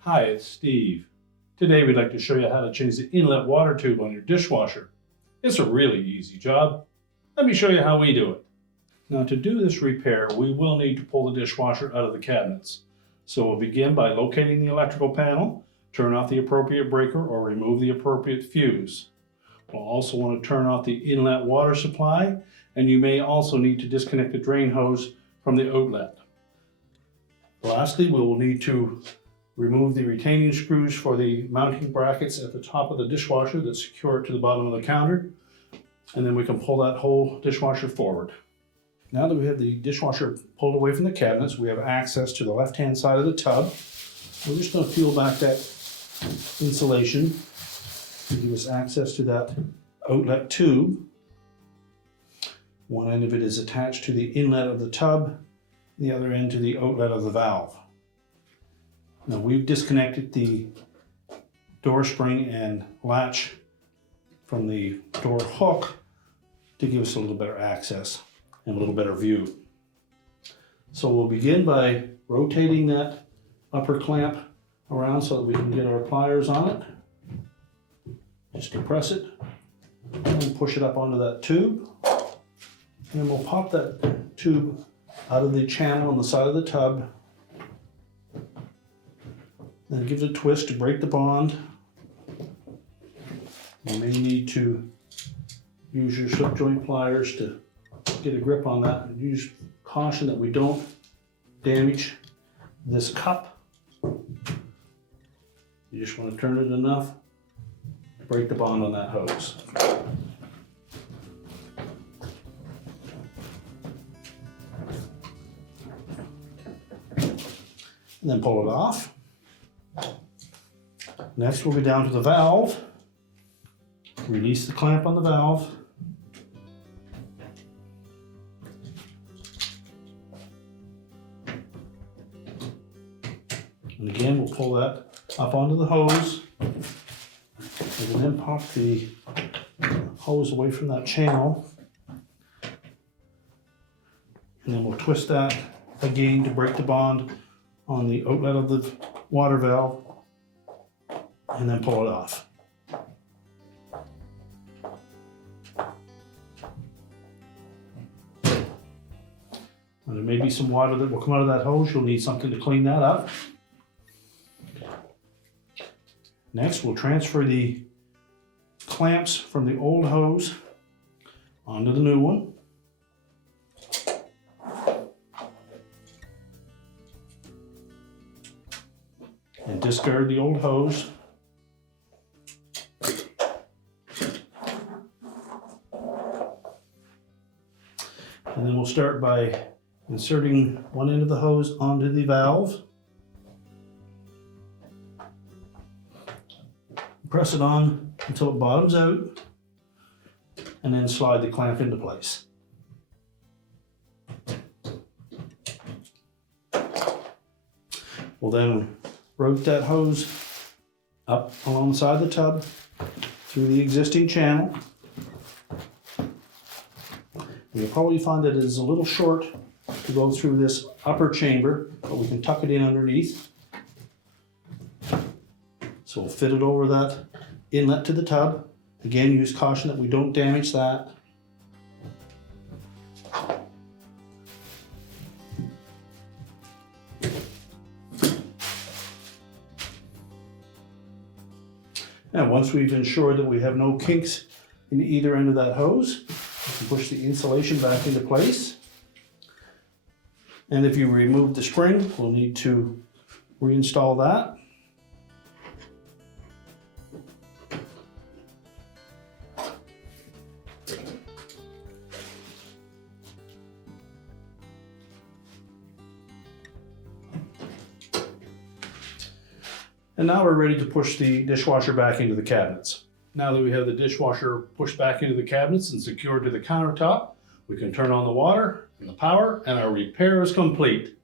Hi, it's Steve. Today we'd like to show you how to change the inlet water tube on your dishwasher. It's a really easy job. Let me show you how we do it. Now, to do this repair, we will need to pull the dishwasher out of the cabinets. So we'll begin by locating the electrical panel, turn off the appropriate breaker or remove the appropriate fuse. We'll also want to turn off the inlet water supply, and you may also need to disconnect the drain hose from the outlet. Lastly, we will need to remove the retaining screws for the mounting brackets at the top of the dishwasher that secure it to the bottom of the counter. And then we can pull that whole dishwasher forward. Now that we have the dishwasher pulled away from the cabinets, we have access to the left-hand side of the tub. We're just going to peel back that insulation to give us access to that outlet tube. One end of it is attached to the inlet of the tub, the other end to the outlet of the valve. Now we've disconnected the door spring and latch from the door hook to give us a little better access and a little better view. So we'll begin by rotating that upper clamp around so that we can get our pliers on it. Just depress it and push it up onto that tube. And then we'll pop that tube out of the channel on the side of the tub. Then give it a twist to break the bond. You may need to use your slip joint pliers to get a grip on that. And use caution that we don't damage this cup. You just want to turn it enough to break the bond on that hose. And then pull it off. Next we'll go down to the valve, release the clamp on the valve, and again we'll pull that up onto the hose, and then pop the hose away from that channel, and then we'll twist that again to break the bond on the outlet of the water valve, and then pull it off. And there may be some water that will come out of that hose. You'll need something to clean that up. Next, we'll transfer the clamps from the old hose onto the new one. And discard the old hose. And then we'll start by inserting one end of the hose onto the valve. Press it on until it bottoms out, and then slide the clamp into place. We'll then rotate that hose up alongside the tub through the existing channel. You'll probably find that it is a little short to go through this upper chamber, but we can tuck it in underneath. So we'll fit it over that inlet to the tub. Again, use caution that we don't damage that. Now, once we've ensured that we have no kinks in either end of that hose, we can push the insulation back into place. And if you remove the spring, we'll need to reinstall that. And now we're ready to push the dishwasher back into the cabinets. Now that we have the dishwasher pushed back into the cabinets and secured to the countertop, we can turn on the water and the power, and our repair is complete.